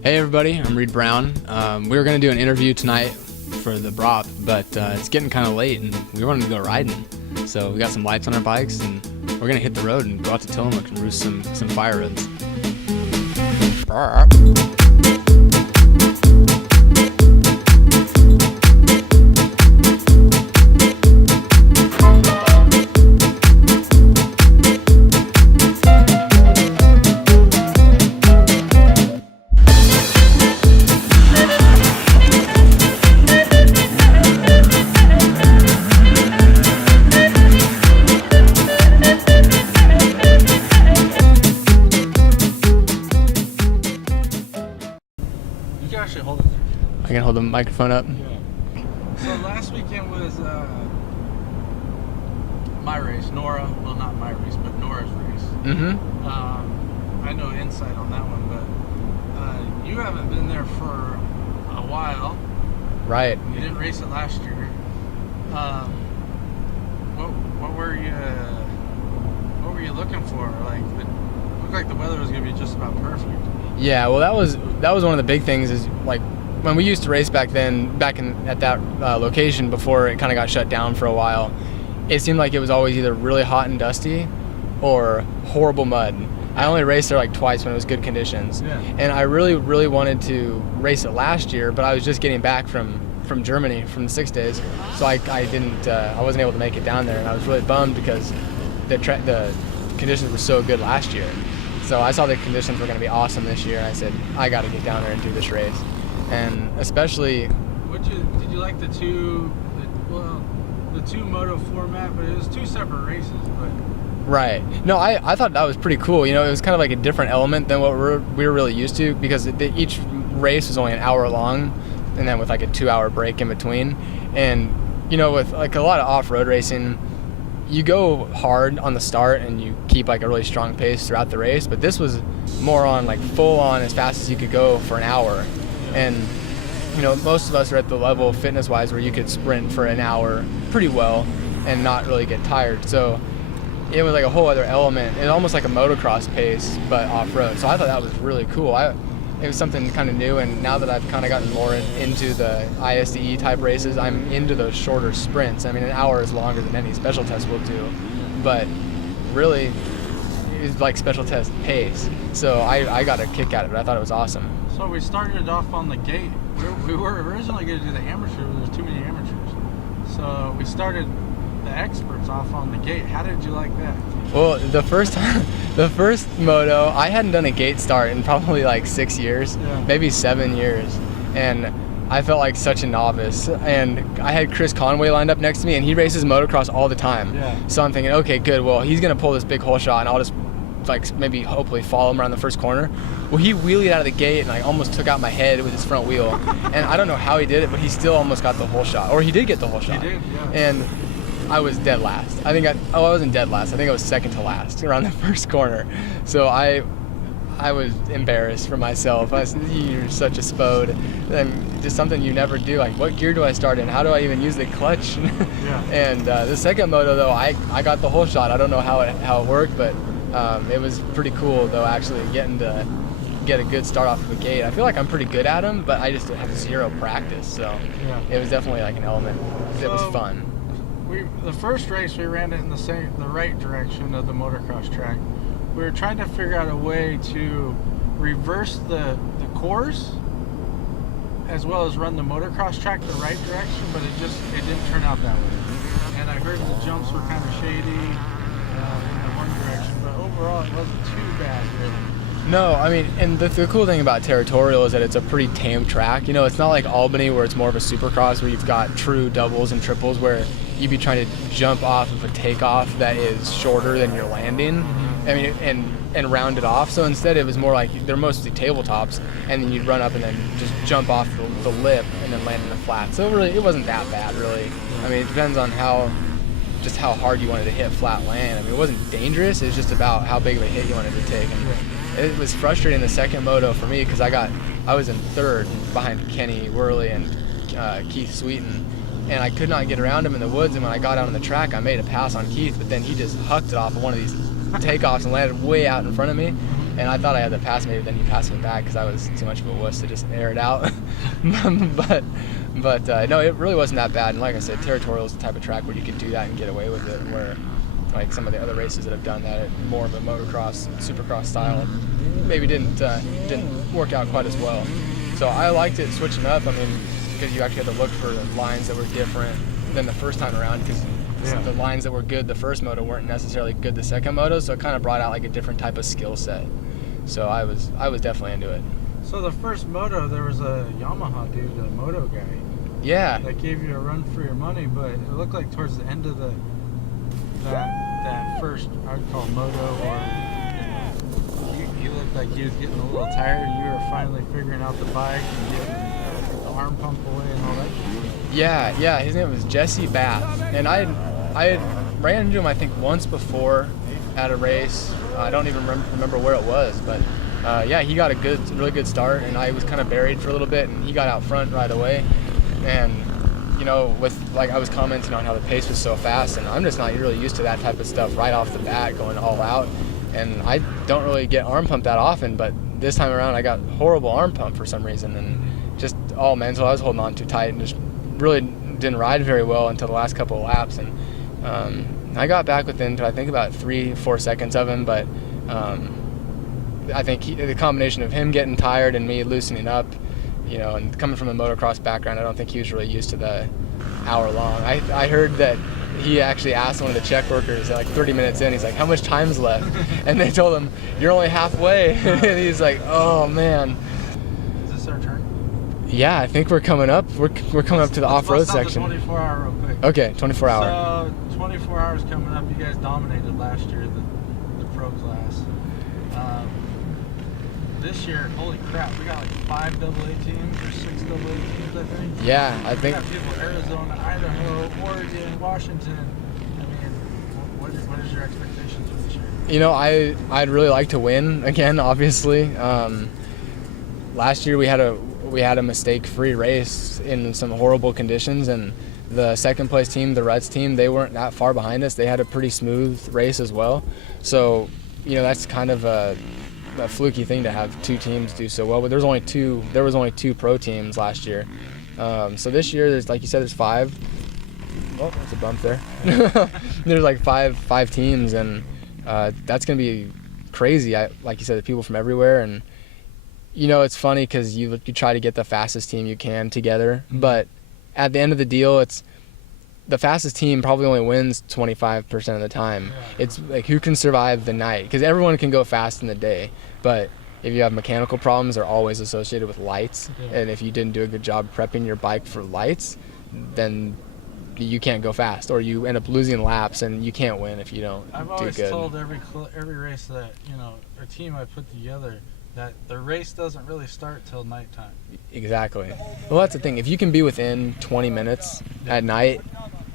Hey everybody, I'm Reid Brown. We were going to do an interview tonight for the Braaappp, but it's getting kind of late and we wanted to go riding. So we got some lights on our bikes and we're going to hit the road and go out to Tillamook and roost some fire roads. Braaappp. You can actually hold it. I can hold the microphone up. Yeah. So last weekend was my race, Nora. Well, not my race, but Nora's race. Mm-hmm. I know insight on that one, but you haven't been there for a while. Right. You didn't race it last year. What were you looking for? Like, it looked like the weather was gonna be just about perfect. Yeah, well, that was one of the big things. Is like when we used to race back at that location before it kind of got shut down for a while. It seemed like it was always either really hot and dusty, or horrible mud. I only raced there like twice when it was good conditions. Yeah. And I really wanted to race it last year, but I was just getting back from Germany from the 6 days, so I wasn't able to make it down there, and I was really bummed because the conditions were so good last year. So I saw the conditions were going to be awesome this year, and I said, I got to get down there and do this race. And especially... Did you like the two moto format, but it was two separate races, but... Right. No, I thought that was pretty cool. You know, it was kind of like a different element than what we were really used to, because each race was only an hour long, and then with like a 2-hour break in between. And, you know, with like a lot of off-road racing, you go hard on the start and you keep like a really strong pace throughout the race, but this was more on like full on as fast as you could go for an hour. And you know, most of us are at the level fitness wise where you could sprint for an hour pretty well and not really get tired. So it was like a whole other element. It's almost like a motocross pace but off-road. So I thought that was really cool. It was something kind of new, and now that I've kind of gotten more into the ISDE type races, I'm into those shorter sprints. I mean, an hour is longer than any special test will do, but really, it's like special test pace. So I got a kick out of it. I thought it was awesome. So we started off on the gate. We were originally going to do the amateur, but there's too many amateurs. So we started the experts off on the gate. How did you like that? Well, the first moto, I hadn't done a gate start in probably like 6 years, maybe 7 years, and I felt like such a novice. And I had Chris Conway lined up next to me, and he races motocross all the time. Yeah. So I'm thinking, okay, good. Well, he's gonna pull this big hole shot, and I'll just like maybe hopefully follow him around the first corner. Well, he wheelied out of the gate and like almost took out my head with his front wheel, and I don't know how he did it, but he still almost got the whole shot, or he did get the whole shot. He did, yeah. And I was dead last. I wasn't dead last. I think I was second to last around the first corner. So I was embarrassed for myself. I said, you're such a spode. And just something you never do. Like, what gear do I start in? How do I even use the clutch? Yeah. And the second moto, though, I got the whole shot. I don't know how it worked, but it was pretty cool, though, actually getting to get a good start off of the gate. I feel like I'm pretty good at them, but I just have zero practice. So it was definitely like an element. It was fun. The first race we ran it in the right direction of the motocross track. We were trying to figure out a way to reverse the course as well as run the motocross track the right direction, but it didn't turn out that way. And I heard the jumps were kind of shady in the one direction, but overall it wasn't too bad really. No, I mean, and the cool thing about Territorial is that it's a pretty tame track. You know, it's not like Albany where it's more of a supercross where you've got true doubles and triples where you'd be trying to jump off of a takeoff that is shorter than your landing. I mean, and round it off. So instead it was more like they're mostly tabletops, and then you'd run up and then just jump off the lip and then land in the flat. So really, it wasn't that bad, really. I mean, it depends on how hard you wanted to hit flat land. I mean, it wasn't dangerous. It was just about how big of a hit you wanted to take. And it was frustrating the second moto for me because I was in third behind Kenny Worley and Keith Sweeten, and I could not get around him in the woods. And when I got out on the track, I made a pass on Keith, but then he just hucked it off of one of these takeoffs and landed way out in front of me. and I thought I had the pass maybe, then he passed me back because I was too much of a wuss to just air it out. but no, it really wasn't that bad. And like I said, Territorial is the type of track where you could do that and get away with it, where like some of the other races that have done that at more of a motocross, supercross style, maybe didn't work out quite as well. So I liked it switching up. I mean, because you actually had to look for lines that were different than the first time around, because the lines that were good the first moto weren't necessarily good the second moto, so it kind of brought out like a different type of skill set. So I was definitely into it. So the first moto, there was a Yamaha dude, a moto guy. Yeah. That gave you a run for your money, but it looked like towards the end of that first, I'd call moto, or you looked like he was getting a little tired. You were finally figuring out the bike and getting the arm pump away and all that shit. Yeah. His name was Jesse Bath, and I had ran into him I think once before at a race. I don't even remember where it was, but yeah, he got a really good start, and I was kind of buried for a little bit, and he got out front right away. And you know, with like I was commenting on how the pace was so fast, and I'm just not really used to that type of stuff right off the bat, going all out. And I don't really get arm pumped that often, but this time around I got horrible arm pump for some reason, and just all mental. I was holding on too tight and just really didn't ride very well until the last couple of laps. And I got back within, I think, about 3-4 seconds of him, but I think the combination of him getting tired and me loosening up, you know, and coming from a motocross background, I don't think he was really used to the hour long. I heard that he actually asked one of the check workers like 30 minutes in, he's like, how much time's left? And they told him, you're only halfway. And he's like, oh man. Is this our turn? Yeah, I think we're coming up. We're coming up to the off-road section. 24 hour real quick. Okay, 24 hour. So 24 hours coming up. You guys dominated last year, the pro class. This year, holy crap, we got like 5 AA teams or 6 AA teams, I think. Yeah, I think. We got people Arizona, Idaho, Oregon, Washington. I mean, what is your expectations for this year? You know, I'd really like to win again, obviously. Last year we had a mistake-free race in some horrible conditions, and the second place team, the Reds team, they weren't that far behind us. They had a pretty smooth race as well. So, you know, that's kind of a fluky thing to have 2 teams do so well. But there was only 2 pro teams last year. So this year, there's, like you said, there's 5. Oh, that's a bump there. There's like five teams, and that's gonna be crazy. Like you said, the people from everywhere, and you know, it's funny because you try to get the fastest team you can together, but at the end of the deal, it's the fastest team probably only wins 25% of the time. It's like who can survive the night, because everyone can go fast in the day, but if you have mechanical problems, they're always associated with lights, and if you didn't do a good job prepping your bike for lights, then you can't go fast, or you end up losing laps, and you can't win if you don't do good. I've always told every race that, you know, a team I put together, that the race doesn't really start till nighttime. Exactly. Well, that's the thing. If you can be within 20 minutes at night,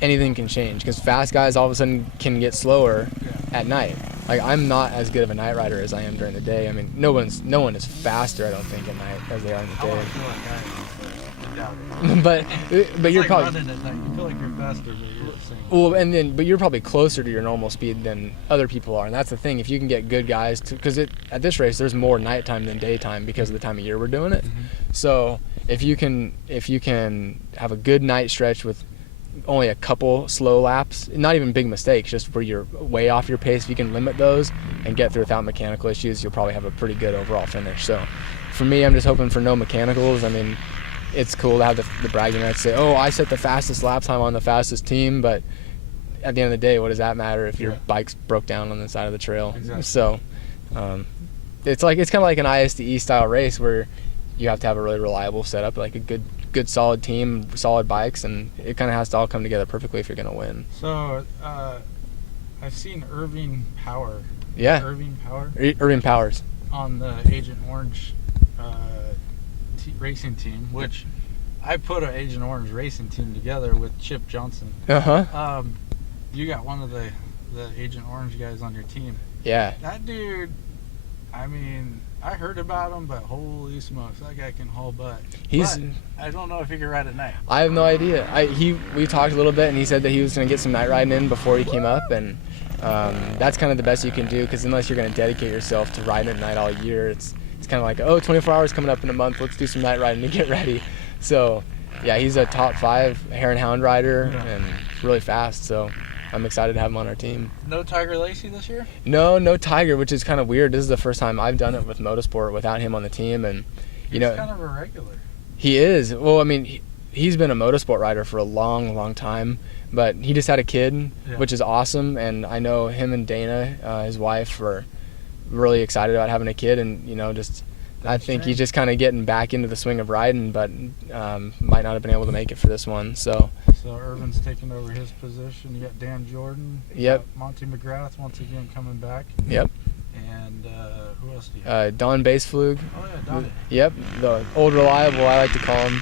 anything can change, because fast guys all of a sudden can get slower at night. Like, I'm not as good of a night rider as I am during the day. I mean, no one is faster, I don't think, at night as they are in the day. I want to feel like I doubt it. but you're like probably running at night. You feel like you're faster, but you're the same. Well, but you're probably closer to your normal speed than other people are, and that's the thing. If you can get good guys, because at this race there's more nighttime than daytime because of the time of year we're doing it. So if you can have a good night stretch with only a couple slow laps, not even big mistakes, just where you're way off your pace, if you can limit those and get through without mechanical issues, you'll probably have a pretty good overall finish. So for me, I'm just hoping for no mechanicals. I mean, it's cool to have the bragging rights, say, oh, I set the fastest lap time on the fastest team, but at the end of the day, what does that matter if your bike's broke down on the side of the trail? Exactly. So it's kind of like an ISDE style race where you have to have a really reliable setup, like a good solid team, solid bikes, and it kind of has to all come together perfectly if you're going to win. So I've seen Irving Powers on the Agent Orange racing team, which I put an Agent Orange racing team together with Chip Johnson. You got one of the Agent Orange guys on your team. Yeah. That dude, I mean, I heard about him, but holy smokes, that guy can haul butt. But I don't know if he can ride at night. I have no idea. We talked a little bit, and he said that he was going to get some night riding in before he came up, and that's kind of the best you can do, because unless you're going to dedicate yourself to riding at night all year, it's kind of like, oh, 24 hours coming up in a month, let's do some night riding to get ready. So yeah, he's a top 5 hare and hound rider, and really fast, so I'm excited to have him on our team. No Tiger Lacey this year? No Tiger, which is kind of weird. This is the first time I've done it with motorsport without him on the team, and he's kind of a regular. He is. Well, I mean, he's been a motorsport rider for a long time, but he just had a kid, which is awesome, and I know him and Dana, his wife, were really excited about having a kid, and I think he's just kind of getting back into the swing of riding, but might not have been able to make it for this one. So Irvin's taking over his position. You got Dan Jordan. Yep. Monty McGrath once again coming back. Yep. And who else do you have? Don Baseflug. Oh yeah, Don. Yep, the old reliable, I like to call him.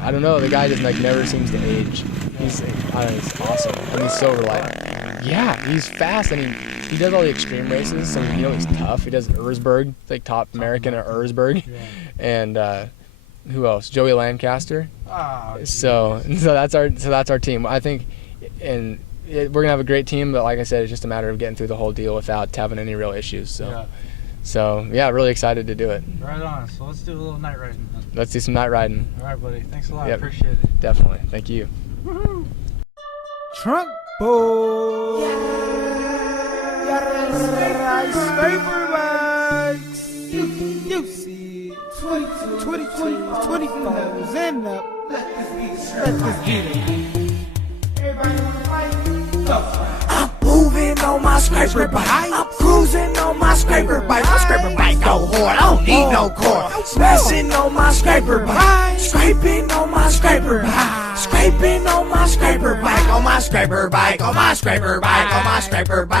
I don't know, the guy just never seems to age. He's awesome, and he's so reliable. Yeah, he's fast. I mean, he does all the extreme races, so he's tough. He does Erzberg, like top American at Erzberg, and who else? Joey Lancaster. So that's our team. I think, and we're gonna have a great team, but like I said, it's just a matter of getting through the whole deal without having any real issues. So yeah, really excited to do it. Right on. So let's do a little night riding then. Let's do some night riding. All right, buddy. Thanks a lot. Yep. Appreciate it. Definitely. Thank you. Woohoo! Trunk boy. You see it. 22, 24s and up. Let's get it. I'm moving on my scraper bike. I'm cruising on my scraper bike. My scraper bike go hard. I don't need no cord. Smashing on my scraper bike. Scraping on my scraper bike. Scraping on my scraper bike. On my scraper bike. On my scraper bike. On my scraper bike.